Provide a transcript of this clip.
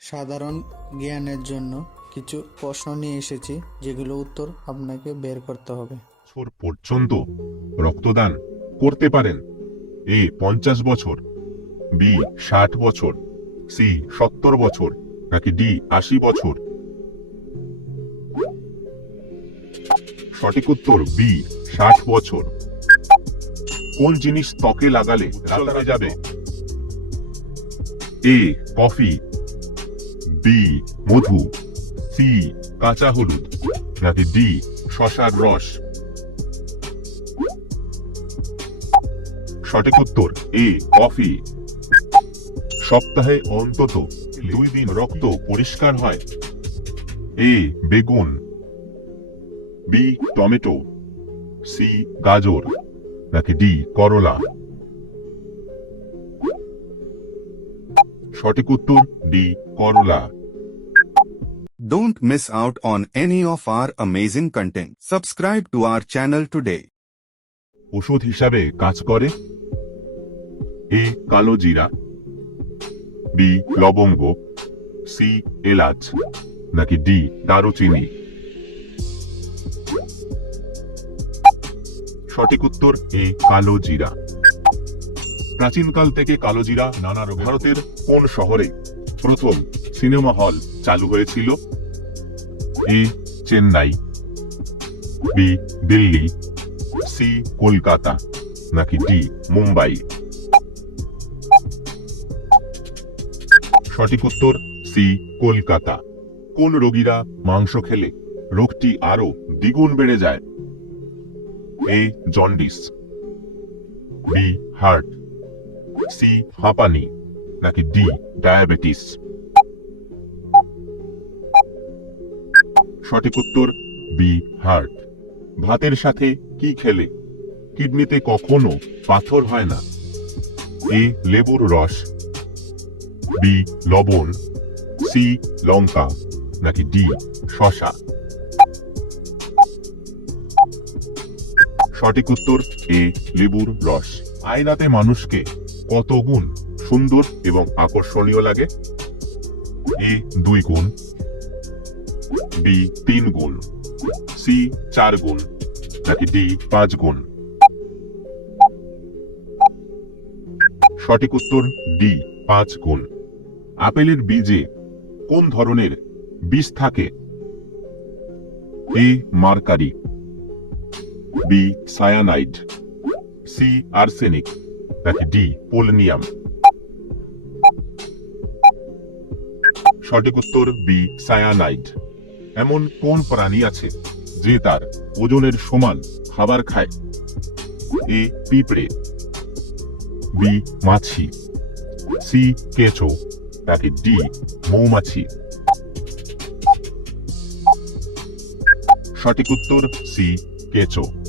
সাধারণ জ্ঞানের জন্য কিছু প্রশ্ন নিয়ে এসেছি, যেগুলো উত্তর আপনাকে বের করতে হবে। বছর পর্যন্ত রক্তদান করতে পারেন। এ পঞ্চাশ বছর, বি ষাট বছর, সি সত্তর বছর, নাকি ডি আশি বছর? সঠিক উত্তর বি ষাট বছর। কোন জিনিস ত্বকে লাগালে যাবে? এ, কফি বি মধু সি কাঁচা হলুদ, নাকি ডি শশার রস? সঠিক উত্তর এ কফি। সপ্তাহে অন্তত দুই দিন রক্ত পরিষ্কার হয়। এ বেগুন। B tomato. সি গাজর। নাকি ডি করলা। সঠিক উত্তর ডি করলা Don't miss out on any of our amazing content. Subscribe to our channel today. ওষুধ হিসাবে কাজ করে এ কালো জিরা বি লবঙ্গ সি এলাচ নাকি ডি দারুচিনি সঠিক উত্তর এ কালো জিরা প্রাচীনকাল থেকে কালো জিরা নানা ভারতের কোন শহরে প্রথম সিনেমা হল চালু হয়েছিল? A, Chennai, B, Delhi, C, Kolkata, নাকি ডি, মুম্বাই? সঠিক উত্তর, সি, কলকাতা। কোন রোগীরা মাংস খেলে? রোগটি আরও দ্বিগুণ বেড়ে যায়। A, jaundice. B, heart. C হাঁপানি নাকি ডি ডায়াবেটিস সঠিক উত্তর বি হার্ট ভাতের সাথে কি খেলে? কিডনিতে কখনো পাথর হয় না? এ লেবুর রস। বি লবণ। সি লঙ্কা, নাকি ডি শশা সঠিক উত্তর এ লেবুর রস। আয়নাতে মানুষকে কত গুণ সুন্দর এবং আকর্ষণীয় লাগে? এ দুই গুণ, বি তিন গুণ, সি চার গুণ, নাকি ডি পাঁচ গুণ? সঠিক উত্তর ডি, পাঁচ গুণ। আপেলের বীজে কোন ধরনের বীজ থাকে? A mercury, B cyanide, C arsenic. নাকি ডি পোলনিয়াম সঠিক উত্তর বি সায়ানাইড এমন কোন প্রাণী আছে যে তার ওজনের সমান খাবার খায়? এ পিঁপড়ে। বি মাছি। সি কেঁচো। নাকি ডি মৌমাছি। সঠিক উত্তর সি কেঁচো।